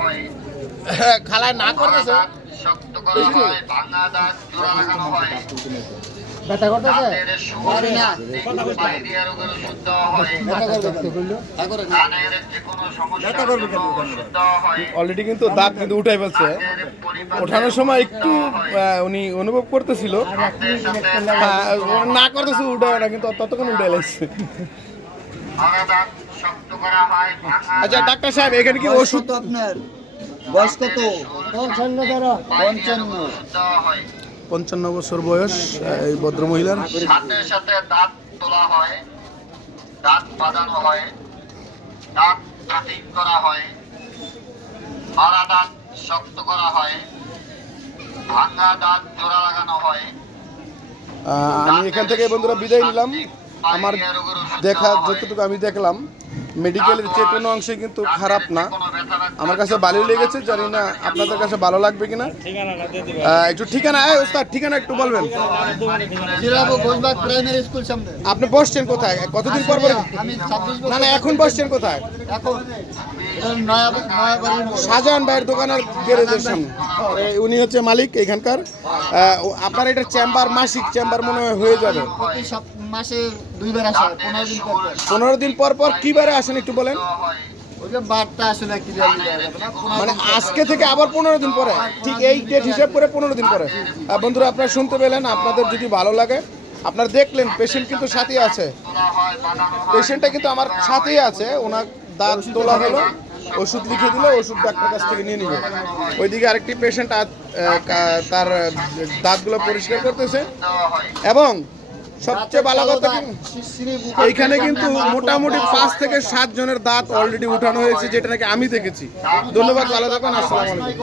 হয় খালায় না করতেছে? দাঁত শক্ত করা হয় ভাঙা দাঁত জোড়া লাগানো হয় ব্যথা করতেছে? দেওয়া হয় ব্যথা হয় অলরেডি কিন্তু দাঁত কিন্তু উঠাই ফেলছে। ওঠানোর সময় একটু উনি অনুভব করতেছিল। হ্যাঁ, না করতেছে উঠে না কিন্তু ততক্ষণ উঠে লাগছে। আচ্ছা ডাক্তার সাহেব এখানে কি ওষুধ? আপনার? বয়স কত? পঞ্চান্ন তেরো পঞ্চান্ন। পঞ্চান্ন বছর বয়স এই ভদ্র মহিলার। সাথে সাথে দাঁত তোলা হয় দাঁত বাঁধানো হয় দাঁত কাটিং করা হয় মারা দাঁত শক্ত করা হয় ভাঙা দাঁত জোড়া লাগানো হয়। আহ, আমি এখান থেকে বন্ধুরা বিদায় নিলাম। আমার দেখা যতটুকু আমি দেখলাম মেডিকেলের যে কোনো অংশে কিন্তু খারাপ না। আমার কাছে ভালোই লেগেছে জানি না আপনাদের কাছে ভালো লাগবে কিনা। একটু ঠিকানা এই ওস্তাদ ঠিকানা একটু বলবেন। প্রাইমারি স্কুল সামনে আপনি বসছেন কোথায়? কতদিন পর পর না না এখন বসছেন কোথায়। শাহজাহান ভাইয়ের দোকানের গ্যারেজের সামনে। উনি হচ্ছে মালিক এখানকার। আপনার এটা চেম্বার মাসিক চেম্বার মনে হয় হয়ে যাবে। মাসে দুইবার আসে পনেরো দিন পর পর। পনেরো দিন পর পর কি বারে আসেন একটু বলেন? মানে আজকে থেকে আবার পনেরো দিন পরে? ঠিক এই ডেট হিসাব করে পনেরো দিন পরে। বন্ধুরা আপনারা শুনতে পেলেন আপনাদের যদি ভালো লাগে আপনারা দেখলেন পেশেন্ট কিন্তু সাথেই আছে। পেশেন্টটা কিন্তু আমার সাথেই আছে। ওনার দাঁত তোলা হলো ওষুধ লিখে দিল ওষুধ ডাক্তার কাছ থেকে নিয়ে নিবে ওইদিকে আরেকটি পেশেন্ট তার দাঁতগুলো পরিষ্কার করতেছে। এবং সবচেয়ে ভালো কথা এইখানে কিন্তু মোটামুটি পাঁচ থেকে সাত জনের দাঁত অলরেডি উঠানো হয়েছে, যেটা নাকি আমি দেখেছি। ধন্যবাদ, ভালো থাকুন আসসালামু আলাইকুম।